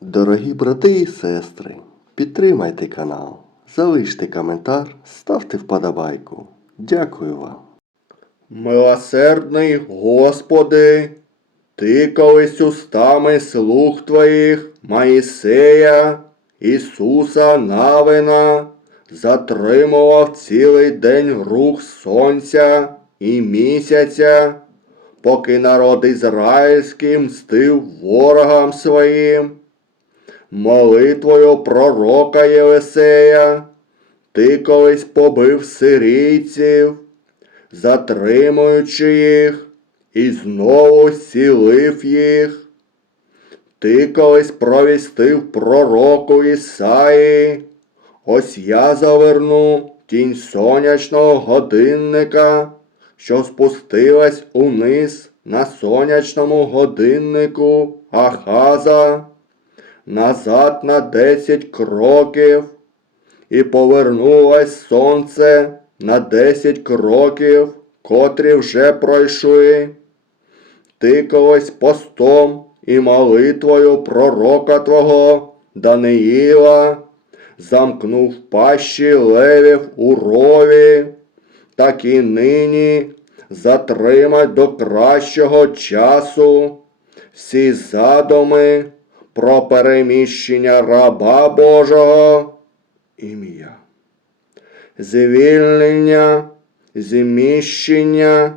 Дорогі брати і сестри, підтримайте канал, залиште коментар, ставте вподобайку. Дякую вам. Милосердний Господи, Ти колись устами слуг Твоїх, Моїсея, Ісуса Навина, затримував цілий день рух сонця і місяця, поки народ ізраїльський мстив ворогам своїм. Молитвою пророка Єлисея. Ти колись побив сирійців, затримуючи їх, і знову зцілив їх. Ти колись провістив пророку Ісаї, ось я заверну тінь сонячного годинника, що спустилась униз на сонячному годиннику Ахаза назад на десять кроків, і повернулось сонце на десять кроків, котрі вже пройшли. Ти колись постом і молитвою пророка твого Даниїла замкнув пащі левів у рові, так і нині затримать до кращого часу всі задуми про переміщення раба Божого ім'я, звільнення, зміщення,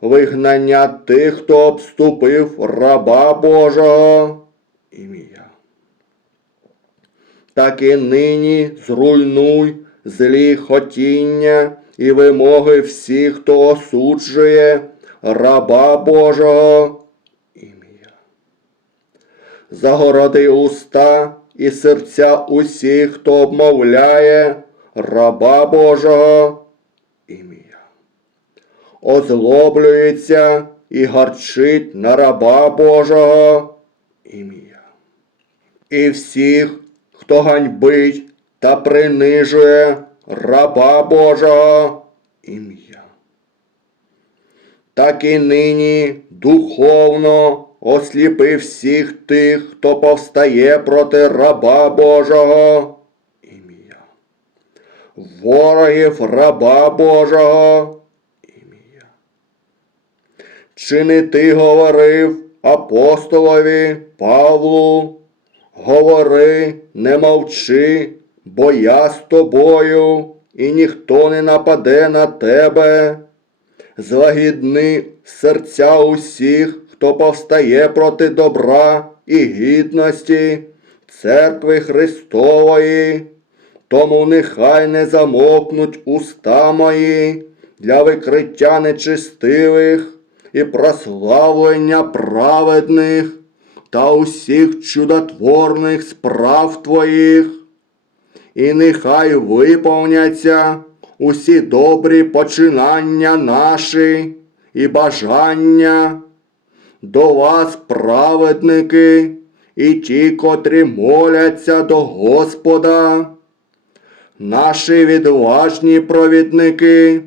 вигнання тих, хто обступив раба Божого ім'я. Так і нині зруйнуй злі хотіння і вимоги всіх, хто осуджує раба Божого загороди уста і серця усіх, хто обмовляє раба Божого ім'я. Озлоблюється і гарчить на раба Божого ім'я. І всіх, хто ганьбить та принижує раба Божого ім'я так і нині духовно осліпи всіх тих, хто повстає проти раба Божого ім'я. Ворогів раба Божого ім'я. Чи не ти говорив апостолові Павлу? Говори, не мовчи, бо я з тобою, і ніхто не нападе на тебе злагідни серця усіх, хто повстає проти добра і гідності церкви Христової, тому нехай не замокнуть уста мої для викриття нечистивих і прославлення праведних та усіх чудотворних справ Твоїх. І нехай виповняться усі добрі починання наші і бажання до вас, праведники, і ті, котрі моляться до Господа, наші відважні провідники,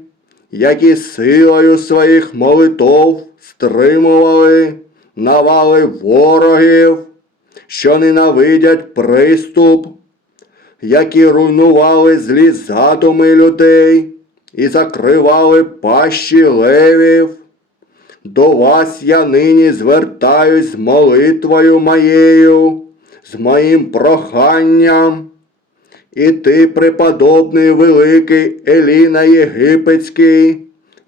які силою своїх молитов стримували навали ворогів, що ненавидять приступ які руйнували злі задуми людей і закривали пащі левів. До вас я нині звертаюсь з молитвою моєю, з моїм проханням. І ти, преподобний великий Еліна Єгипетський,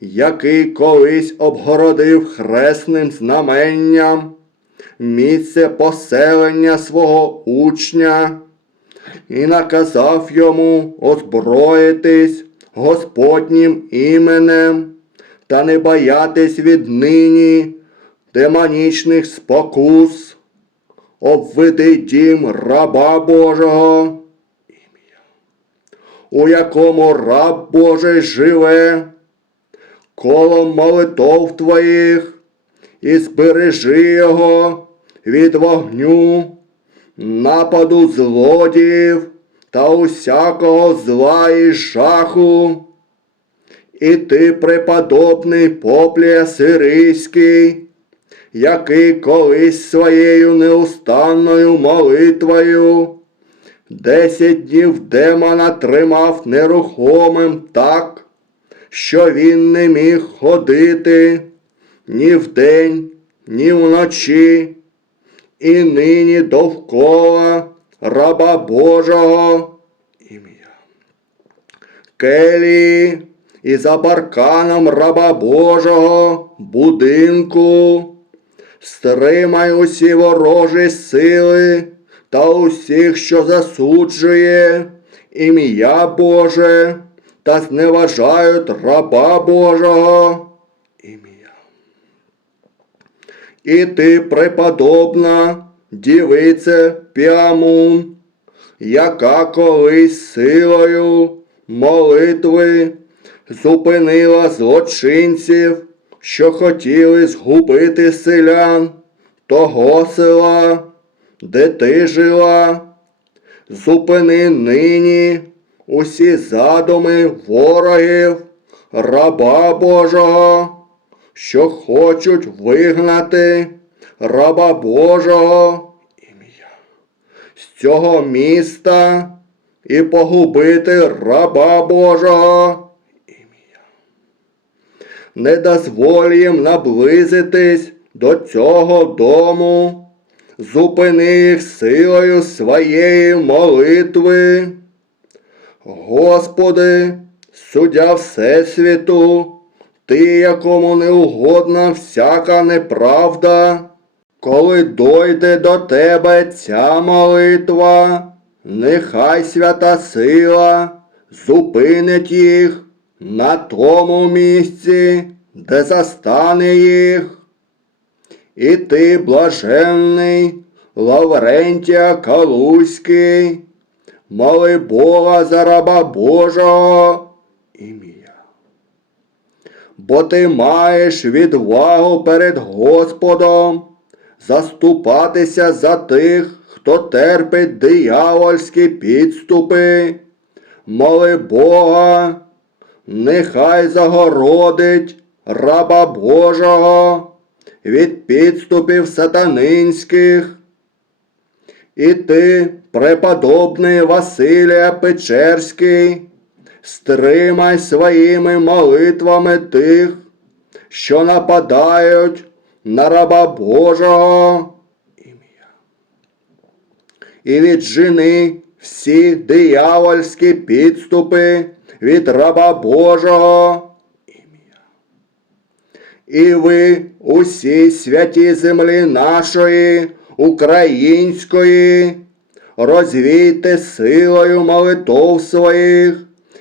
який колись обгородив хресним знаменням місце поселення свого учня і наказав йому озброїтись Господнім іменем та не боятись віднині демонічних спокус, обведи дім раба Божого, у якому раб Божий живе, колом молитов твоїх, і збережи його від вогню нападу злодіїв та усякого зла і жаху. І ти, преподобний поплія сирийський, який колись своєю неустанною молитвою десять днів демона тримав нерухомим так, що він не міг ходити ні вдень, ні вночі, і нині довкола раба Божого ім'я. І за парканом раба Божого будинку. Стримай усі ворожі сили та усіх, що засуджує ім'я Боже та зневажають раба Божого. І ти, преподобна дівице Піамун, яка колись силою молитви зупинила злочинців, що хотіли згубити селян того села, де ти жила. Зупини нині усі задуми ворогів, раба Божого, що хочуть вигнати раба Божого ім'я з цього міста і погубити раба Божого. Не дозволь їм наблизитись до цього дому, зупини їх силою своєї молитви. Господи, суддя Всесвіту, Ти, якому не угодна всяка неправда, коли дойде до тебе ця молитва, нехай свята сила зупинить їх на тому місці, де застане їх. І ти, блаженний Лаврентія Калузький, моли Бога за раба Божого ім'я. Бо ти маєш відвагу перед Господом заступатися за тих, хто терпить диявольські підступи. Моли Бога, нехай загородить раба Божого від підступів сатанинських. І ти, преподобний Василія Печерський, стримай своїми молитвами тих, що нападають на раба Божого. І віджени всі диявольські підступи від раба Божого ім'я. І ви усі святі землі нашої, української, розвійте силою молитов своїх,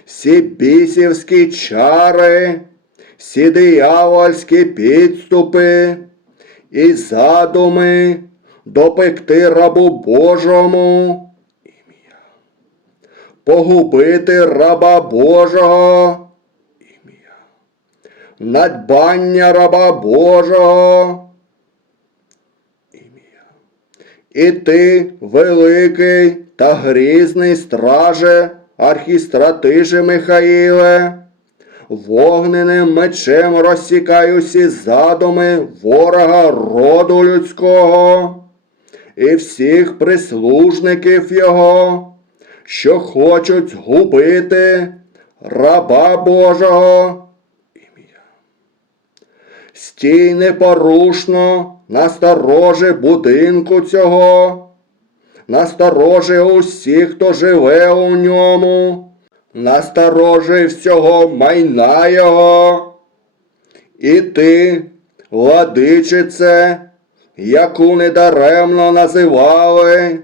всі бісівські чари, всі диявольські підступи і задуми допекти рабу Божому погубити раба Божого. Ім'я, надбання раба Божого. Ім'я. І ти, великий та грізний страже, архістратиже Михаїле, вогненим мечем розсікай усі задуми ворога роду людського і всіх прислужників його, що хочуть згубити раба Божого ім'я. Стій непорушно насторожи будинку цього, насторожи усіх, хто живе у ньому, насторожи всього майна його. І ти, владичице, яку недаремно називали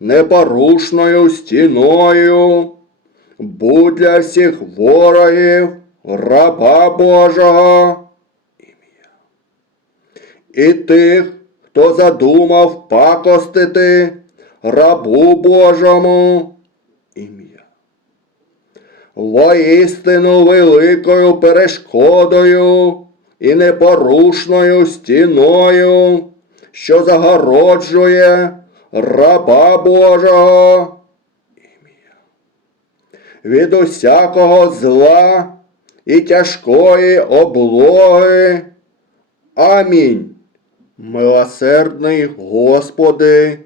непорушною стіною, будь для всіх ворогів раба Божого ім'я. І тих, хто задумав пакостити рабу Божому ім'я. Воістину великою перешкодою і непорушною стіною, що загороджує раба Божого. Від усякого зла і тяжкої облоги. Амінь. Милосердний Господи,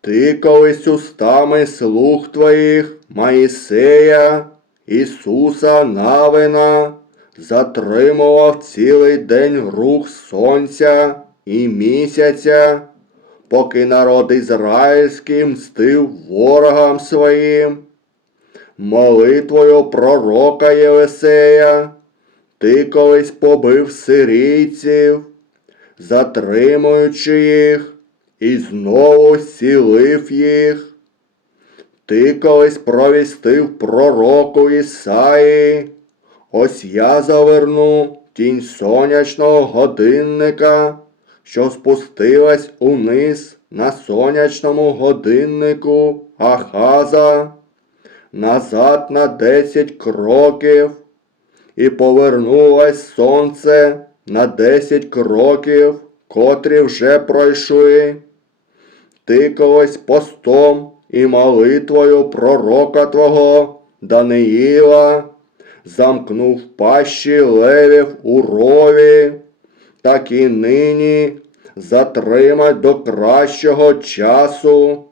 Ти колись устами слуг Твоїх Моїсея, Ісуса Навина, затримував цілий день рух сонця і місяця, поки народ ізраїльський мстив ворогам своїм. Молитвою пророка Єлисея, ти колись побив сирійців, затримуючи їх, і знову зцілив їх. Ти колись провістив пророку Ісаї, ось я заверну тінь сонячного годинника, що спустилась униз на сонячному годиннику Ахаза, назад на десять кроків, і повернулось сонце на десять кроків, котрі вже пройшли. Ти колись постом і молитвою пророка твого Даниїла замкнув пащі левів у рові, так і нині затримать до кращого часу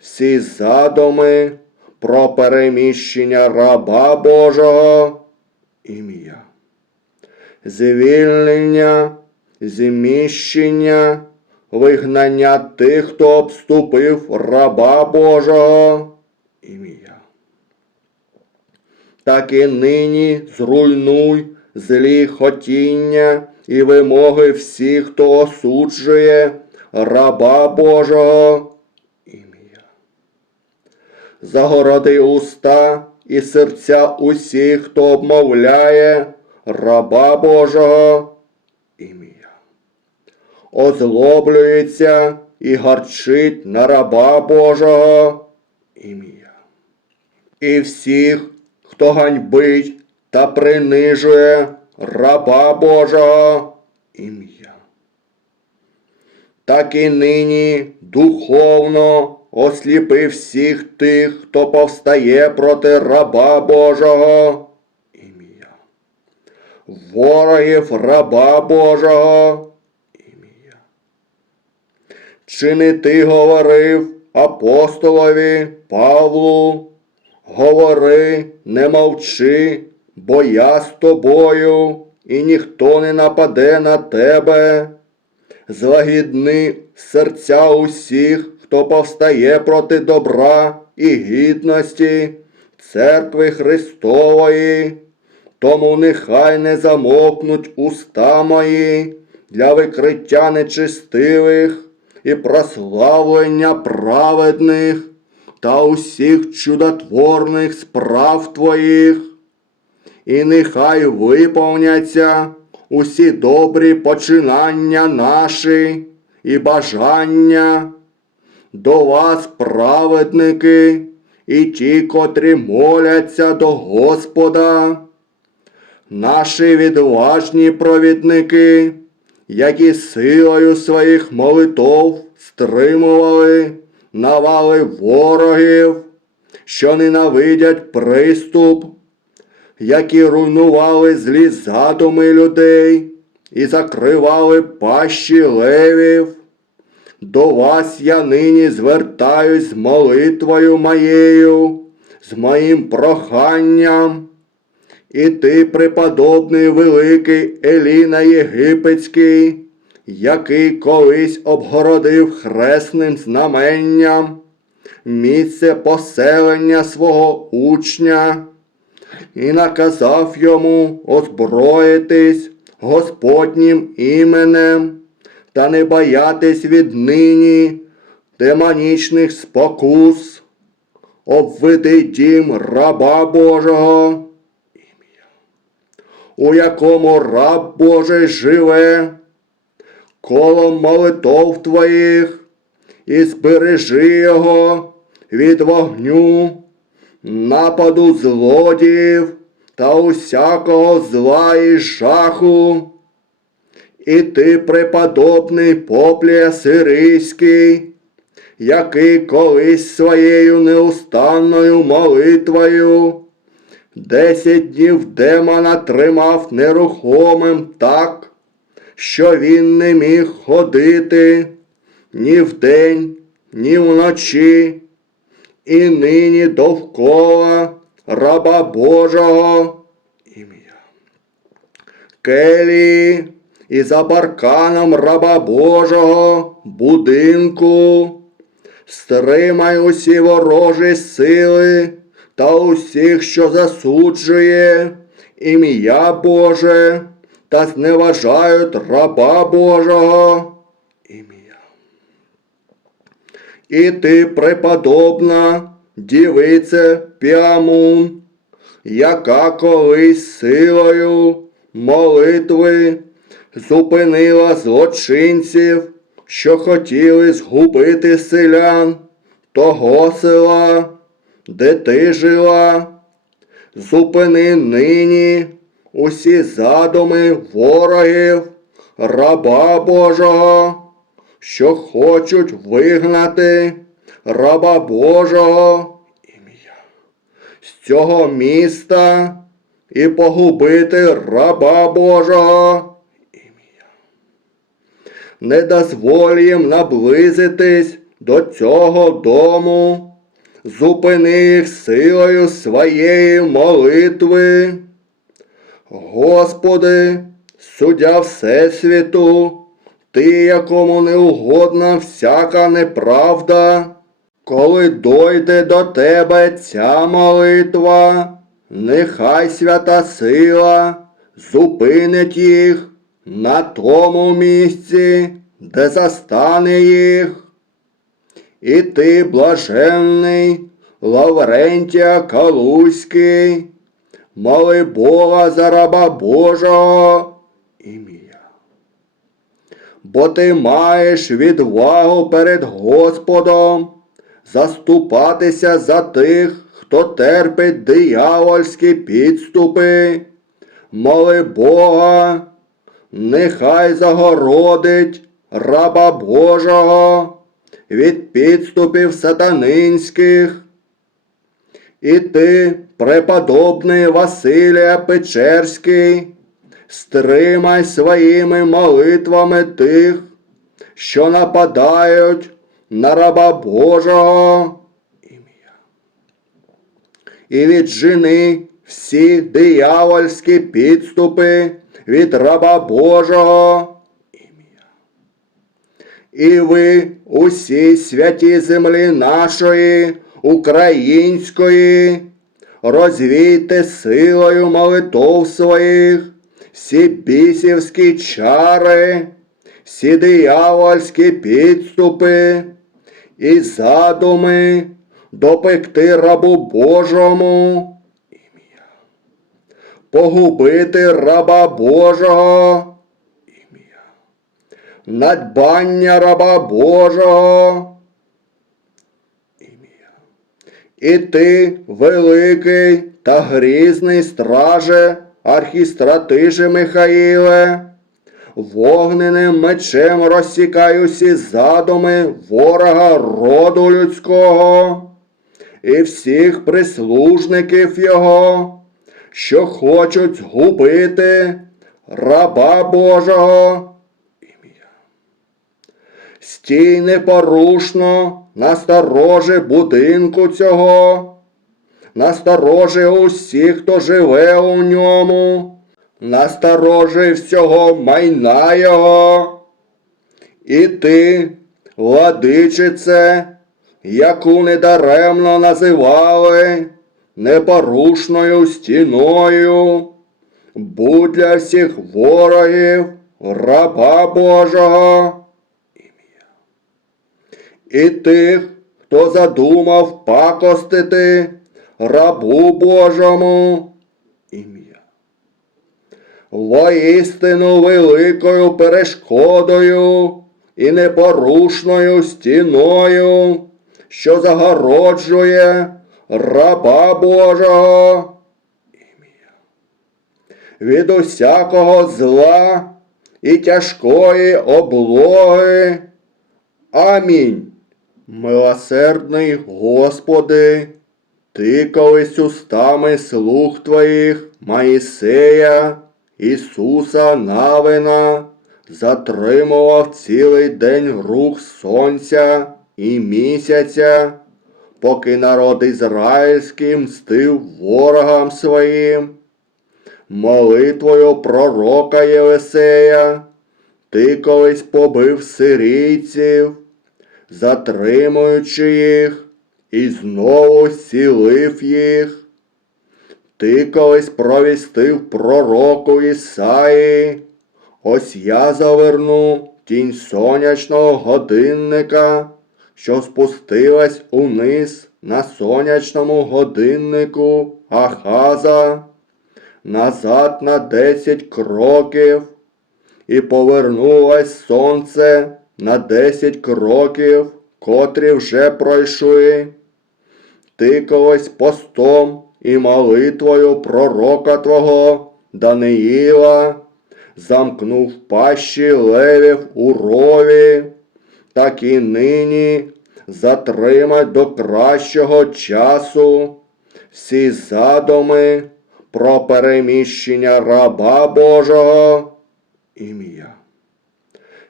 всі задуми про переміщення раба Божого ім'я, звільнення, зміщення, вигнання тих, хто обступив раба Божого ім'я. Так і нині зруйнуй злі хотіння і вимоги всіх, хто осуджує раба Божого ім'я. Загороди уста і серця усіх, хто обмовляє раба Божого ім'я. Озлоблюється і гарчить на раба Божого ім'я. І всіх, хто ганьбить та принижує раба Божого ім'я. Так і нині духовно осліпи всіх тих, хто повстає проти раба Божого ім'я. Ворогів раба Божого ім'я. Чи не ти говорив апостолові Павлу? Говори, не мовчи, бо я з тобою, і ніхто не нападе на тебе. Злагідни серця усіх, хто повстає проти добра і гідності церкви Христової. Тому нехай не замокнуть уста мої для викриття нечистивих і прославлення праведних та усіх чудотворних справ твоїх, і нехай виповняться усі добрі починання наші і бажання до вас, праведники, і ті, котрі моляться до Господа, наші відважні провідники, які силою своїх молитов стримували навали ворогів, що ненавидять приступ, які руйнували злі задуми людей і закривали пащі левів. До вас я нині звертаюсь з молитвою моєю, з моїм проханням. І ти, преподобний великий Еліна Єгипетський, який колись обгородив хресним знаменням місце поселення свого учня і наказав йому озброїтись Господнім іменем та не боятись віднині демонічних спокус, обведи дім раба Божого, у якому раб Божий живе, колом молитов твоїх, і збережи його від вогню, нападу злодіїв та усякого зла і жаху. І ти, преподобний поплія сирийський, який колись своєю неустанною молитвою десять днів демона тримав нерухомим так, що він не міг ходити ні вдень, ні вночі, і нині довкола раба Божого ім'я. Келії і за парканом раба Божого будинку. Стримай усі ворожі сили та усіх, що засуджує ім'я Боже та зневажають раба Божого ім'я. І ти, преподобна дівице Піамун, яка колись силою молитви зупинила злочинців, що хотіли згубити селян того села, де ти жила. Зупини нині усі задуми ворогів, раба Божого, що хочуть вигнати раба Божого ім'я з цього міста і погубити раба Божого ім'я. Не дозволь їм наблизитись до цього дому, зупини їх силою своєї молитви. Господи, суддя Всесвіту, Ти, якому не угодна всяка неправда, коли дойде до Тебе ця молитва, нехай свята сила зупинить їх на тому місці, де застане їх. І ти, блаженний Лаврентія Калузький, моли Бога за раба Божого ім'я. Бо ти маєш відвагу перед Господом заступатися за тих, хто терпить диявольські підступи. Моли Бога, нехай загородить раба Божого від підступів сатанинських. І ти, преподобний Василія Печерський, стримай своїми молитвами тих, що нападають на раба Божого ім'я. І віджени всі диявольські підступи від раба Божого. І ви, усі святі землі нашої, української, розвійте силою молитов своїх, всі бісівські чари, всі диявольські підступи і задуми допекти рабу Божому погубити раба Божого ім'я, надбання раба Божого ім'я. І ти, великий та грізний страже, архістратиже Михаїле, вогненим мечем розсікай усі задуми ворога роду людського і всіх прислужників його, що хочуть згубити раба Божого. Стій непорушно насторожи будинку цього, насторожи усіх, хто живе у ньому, насторожи всього майна його. І ти, владичице, яку недаремно називали непорушною стіною, будь для всіх ворогів раба Божого і тих, хто задумав пакостити рабу Божому ім'я. Воістину великою перешкодою і непорушною стіною, що загороджує раба Божого ім'я. Від усякого зла і тяжкої облоги. Амінь. Милосердний Господи, Ти колись устами слуг Твоїх, Моїсея, Ісуса Навина, затримував цілий день рух сонця і місяця, поки народ ізраїльський мстив ворогам своїм. Молитвою пророка Єлисея ти колись побив сирійців, затримуючи їх, і знову зцілив їх. Ти колись провістив пророку Ісаї, ось я заверну тінь сонячного годинника, що спустилась униз на сонячному годиннику Ахаза, назад на десять кроків, і повернулось сонце на десять кроків, котрі вже пройшли. Ти постом і молитвою пророка твого Даниїла замкнув пащі левів у рові, так і нині затримать до кращого часу всі задуми про переміщення раба Божого ім'я,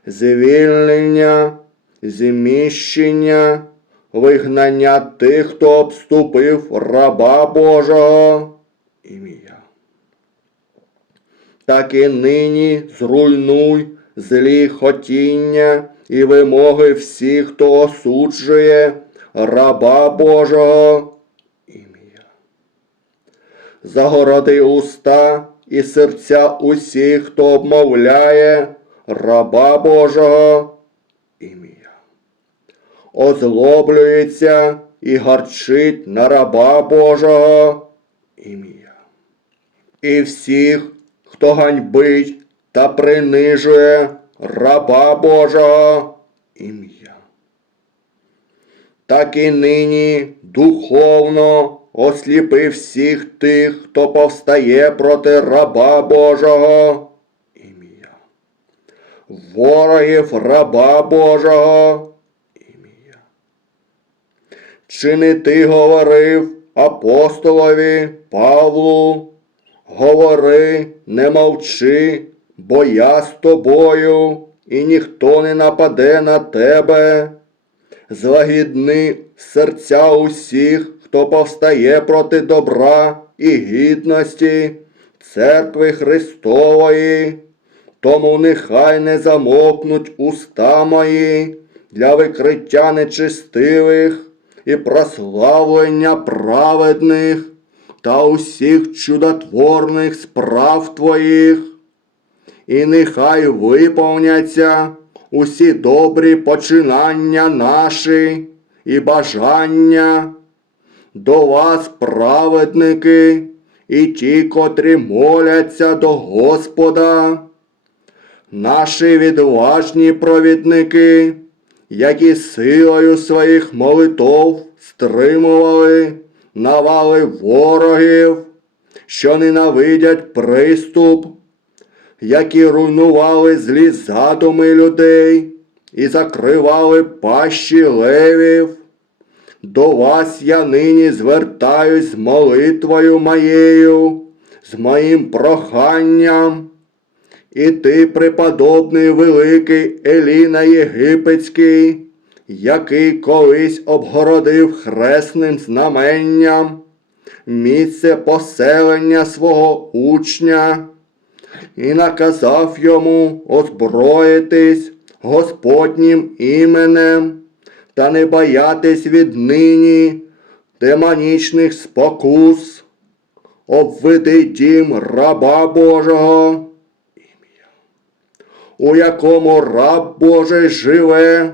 звільнення, зміщення, вигнання тих, хто обступив раба Божого ім'я. Так і нині зруйнуй злі хотіння і вимоги всіх, хто осуджує раба Божого ім'я. Загороди уста і серця усіх, хто обмовляє раба Божого ім'я. Озлоблюється і гарчить на раба Божого ім'я. І всіх, хто ганьбить та принижує раба Божого ім'я. Так і нині духовно осліпи всіх тих, хто повстає проти раба Божого ім'я. Ворогів раба Божого. Чи не ти говорив апостолові Павлу? Говори, не мовчи, бо я з тобою, і ніхто не нападе на тебе. Злагідни серця усіх, хто повстає проти добра і гідності церкви Христової. Тому нехай не замокнуть уста мої для викриття нечистивих і прославлення праведних та усіх чудотворних справ твоїх, і нехай виповняться усі добрі починання наші і бажання до вас, праведники, і ті, котрі моляться до Господа, наші відважні провідники, які силою своїх молитов стримували навали ворогів, що ненавидять приступ, які руйнували злі задуми людей і закривали пащі левів. До вас я нині звертаюсь з молитвою моєю, з моїм проханням. І ти, преподобний великий Еліна Єгипетський, який колись обгородив хресним знаменням місце поселення свого учня і наказав йому озброїтись Господнім іменем та не боятись віднині демонічних спокус, обведи дім раба Божого, у якому раб Божий живе,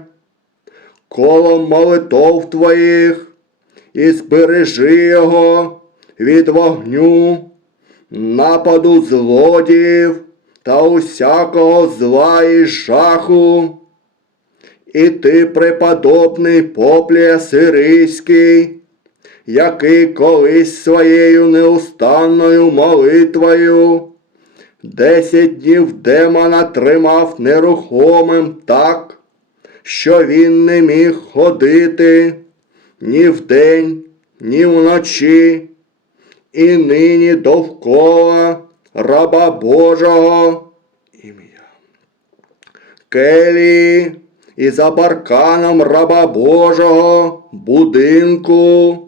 колом молитов твоїх, і збережи його від вогню, нападу злодіїв та усякого зла і жаху. І ти, преподобний поплія сирийський, який колись своєю неустанною молитвою десять днів демона тримав нерухомим так, що він не міг ходити ні вдень, ні вночі, і нині довкола раба Божого ім'я. келії і за парканом раба Божого будинку.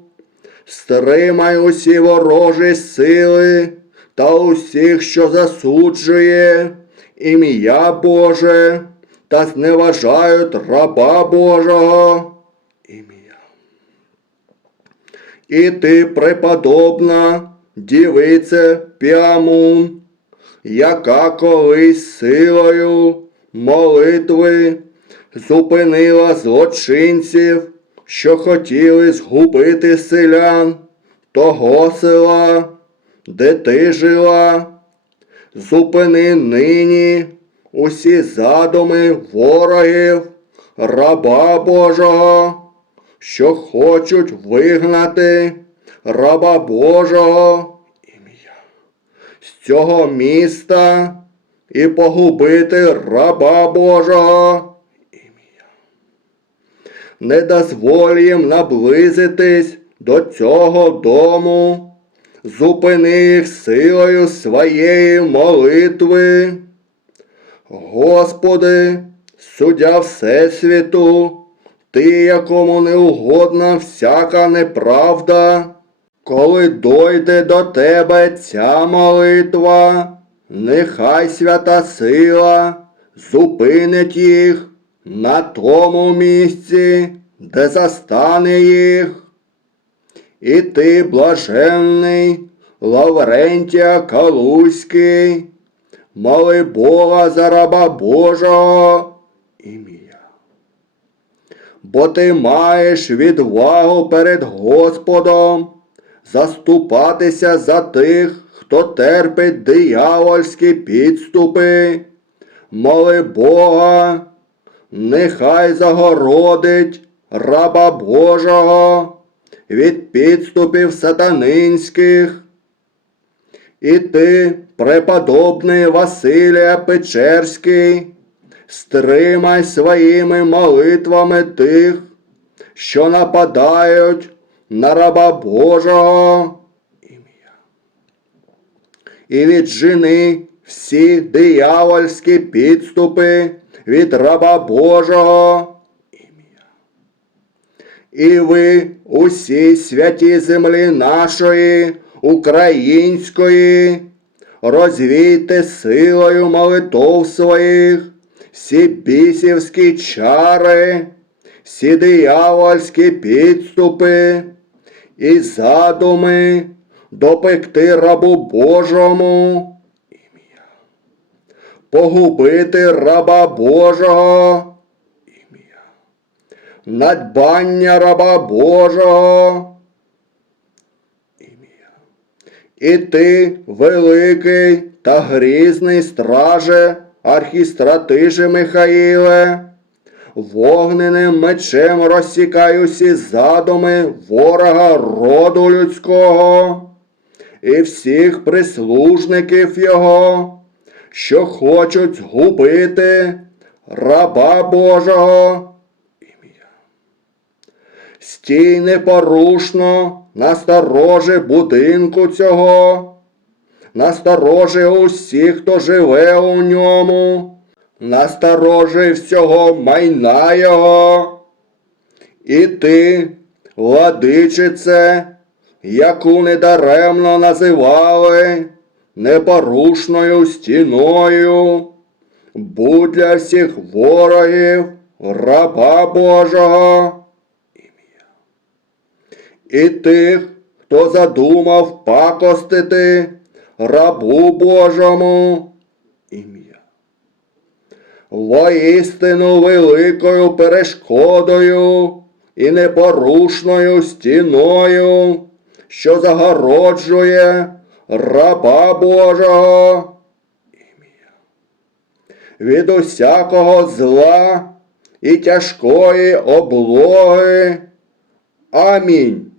Стримай усі ворожі сили та усіх, що засуджує ім'я Боже та зневажають раба Божого. І ти, преподобна дівице Піамун, яка колись силою молитви зупинила злочинців, що хотіли згубити селян того села, де ти жила. Зупини нині усі задуми ворогів, раба Божого, що хочуть вигнати раба Божого ім'я з цього міста і погубити раба Божого ім'я. Не дозволь їм наблизитись до цього дому, зупини їх силою своєї молитви. Господи, суддя Всесвіту, Ти, якому не угодна всяка неправда, коли дойде до Тебе ця молитва, нехай свята сила зупинить їх на тому місці, де застане їх. І ти, блаженний Лаврентія Калузький, моли Бога за раба Божого ім'я. Бо ти маєш відвагу перед Господом заступатися за тих, хто терпить диявольські підступи. Моли Бога, нехай загородить раба Божого від підступів сатанинських. І ти, преподобний Василія Печерський, стримай своїми молитвами тих, що нападають на раба Божого. І віджени всі диявольські підступи від раба Божого. І ви усі святі землі нашої, української, розвійте силою молитов своїх, всі бісівські чари, всі диявольські підступи і задуми допекти рабу Божому погубити раба Божого надбання раба Божого ім'я. І ти, великий та грізний страже, архістратиже Михаїле, вогненим мечем розсікай усі задуми ворога роду людського і всіх прислужників його, що хочуть згубити раба Божого. Стій непорушно на сторожі будинку цього, насторожи усіх, хто живе у ньому, насторожи всього майна його. І ти, владичице, яку недаремно називали непорушною стіною, будь для всіх ворогів раба Божого. І тих, хто задумав пакостити рабу Божому ім'я. Воістину великою перешкодою і непорушною стіною, що загороджує раба Божого. Від усякого зла і тяжкої облоги. Амінь.